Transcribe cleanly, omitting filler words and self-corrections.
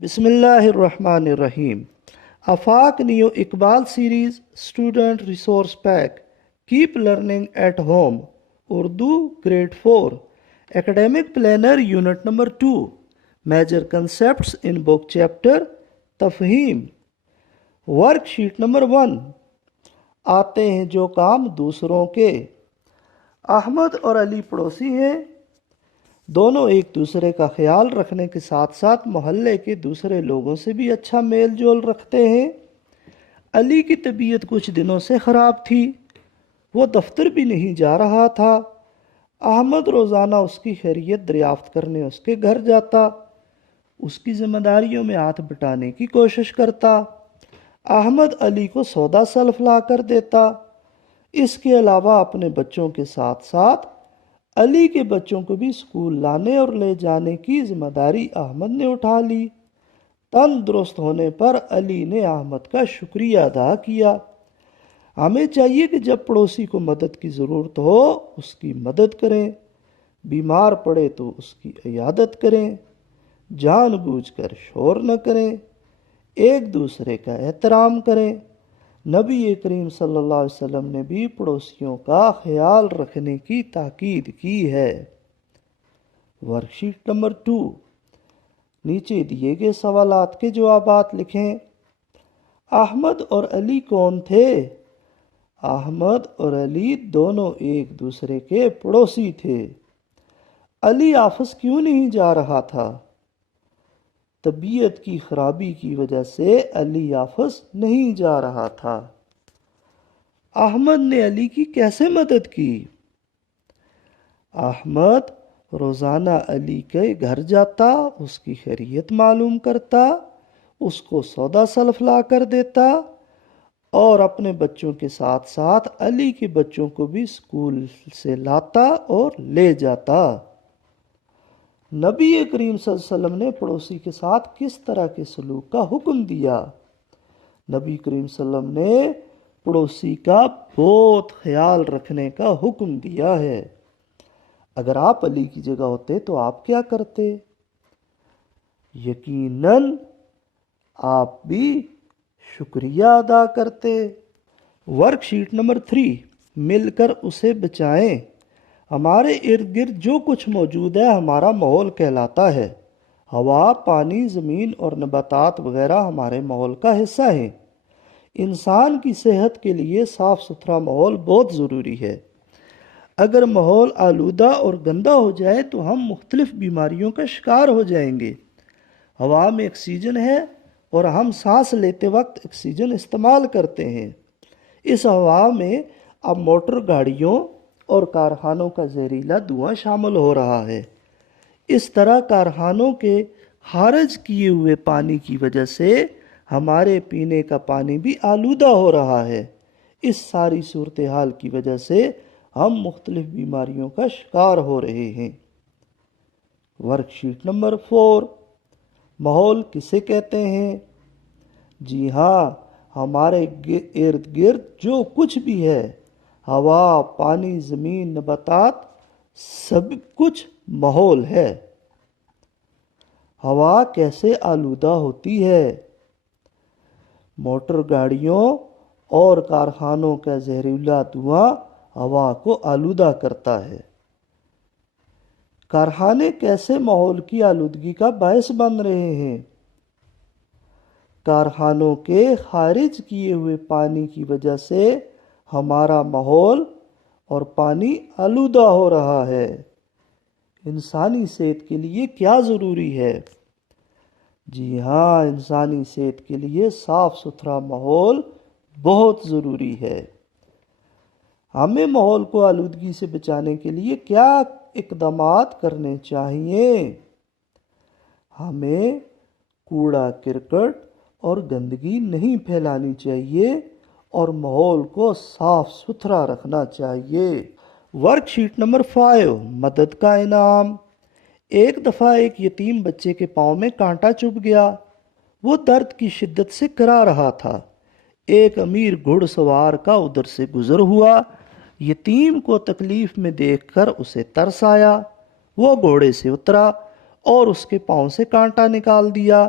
بسم اللہ الرحمن الرحیم۔ Afaq new Iqbal series student resource pack keep learning at home Urdu grade 4 academic planner unit number 2 major concepts in book chapter تفہیم worksheet number 1 آتے ہیں جو کام دوسروں کے۔ احمد اور علی پڑوسی ہیں، دونوں ایک دوسرے کا خیال رکھنے کے ساتھ ساتھ محلے کے دوسرے لوگوں سے بھی اچھا میل جول رکھتے ہیں۔ علی کی طبیعت کچھ دنوں سے خراب تھی، وہ دفتر بھی نہیں جا رہا تھا۔ احمد روزانہ اس کی خیریت دریافت کرنے اس کے گھر جاتا، اس کی ذمہ داریوں میں ہاتھ بٹانے کی کوشش کرتا۔ احمد علی کو سودا سلف لا کر دیتا۔ اس کے علاوہ اپنے بچوں کے ساتھ ساتھ علی کے بچوں کو بھی اسکول لانے اور لے جانے کی ذمہ داری احمد نے اٹھا لی۔ تندرست ہونے پر علی نے احمد کا شکریہ ادا کیا۔ ہمیں چاہیے کہ جب پڑوسی کو مدد کی ضرورت ہو اس کی مدد کریں، بیمار پڑے تو اس کی عیادت کریں، جان بوجھ کر شور نہ کریں، ایک دوسرے کا احترام کریں۔ نبی کریم صلی اللہ علیہ وسلم نے بھی پڑوسیوں کا خیال رکھنے کی تاکید کی ہے۔ ورک شیٹ نمبر 2 نیچے دیے گئے سوالات کے جوابات لکھیں۔ احمد اور علی کون تھے؟ احمد اور علی دونوں ایک دوسرے کے پڑوسی تھے۔ علی آفس کیوں نہیں جا رہا تھا؟ طبیعت کی خرابی کی وجہ سے علی آفس نہیں جا رہا تھا۔ احمد نے علی کی کیسے مدد کی؟ احمد روزانہ علی کے گھر جاتا، اس کی خیریت معلوم کرتا، اس کو سودا سلف لا کر دیتا اور اپنے بچوں کے ساتھ ساتھ علی کے بچوں کو بھی اسکول سے لاتا اور لے جاتا۔ نبی کریم صلی اللہ علیہ وسلم نے پڑوسی کے ساتھ کس طرح کے سلوک کا حکم دیا؟ نبی کریم صلی اللہ علیہ وسلم نے پڑوسی کا بہت خیال رکھنے کا حکم دیا ہے۔ اگر آپ علی کی جگہ ہوتے تو آپ کیا کرتے؟ یقیناً آپ بھی شکریہ ادا کرتے۔ ورک شیٹ نمبر 3 مل کر اسے بچائیں۔ ہمارے ارد گرد جو کچھ موجود ہے ہمارا ماحول کہلاتا ہے۔ ہوا، پانی، زمین اور نباتات وغیرہ ہمارے ماحول کا حصہ ہیں۔ انسان کی صحت کے لیے صاف ستھرا ماحول بہت ضروری ہے۔ اگر ماحول آلودہ اور گندا ہو جائے تو ہم مختلف بیماریوں کا شکار ہو جائیں گے۔ ہوا میں آکسیجن ہے اور ہم سانس لیتے وقت آکسیجن استعمال کرتے ہیں۔ اس ہوا میں اب موٹر گاڑیوں اور کارخانوں کا زہریلا دھواں شامل ہو رہا ہے۔ اس طرح کارخانوں کے خارج کیے ہوئے پانی کی وجہ سے ہمارے پینے کا پانی بھی آلودہ ہو رہا ہے۔ اس ساری صورتحال کی وجہ سے ہم مختلف بیماریوں کا شکار ہو رہے ہیں۔ ورک شیٹ نمبر 4 ماحول کسے کہتے ہیں؟ جی ہاں، ہمارے ارد گرد جو کچھ بھی ہے، ہوا، پانی، زمین، نباتات، سب کچھ ماحول ہے۔ ہوا کیسے آلودہ ہوتی ہے؟ موٹر گاڑیوں اور کارخانوں کا زہریلا دھواں ہوا کو آلودہ کرتا ہے۔ کارخانے کیسے ماحول کی آلودگی کا باعث بن رہے ہیں؟ کارخانوں کے خارج کیے ہوئے پانی کی وجہ سے ہمارا ماحول اور پانی آلودہ ہو رہا ہے۔ انسانی صحت کے لیے کیا ضروری ہے؟ جی ہاں، انسانی صحت کے لیے صاف ستھرا ماحول بہت ضروری ہے۔ ہمیں ماحول کو آلودگی سے بچانے کے لیے کیا اقدامات کرنے چاہیے؟ ہمیں کوڑا کرکٹ اور گندگی نہیں پھیلانی چاہیے اور ماحول کو صاف ستھرا رکھنا چاہیے۔ ورک شیٹ نمبر 5 مدد کا انعام۔ ایک دفعہ ایک یتیم بچے کے پاؤں میں کانٹا چبھ گیا۔ وہ درد کی شدت سے کرا رہا تھا۔ ایک امیر گھڑ سوار کا ادھر سے گزر ہوا۔ یتیم کو تکلیف میں دیکھ کر اسے ترس آیا۔ وہ گھوڑے سے اترا اور اس کے پاؤں سے کانٹا نکال دیا۔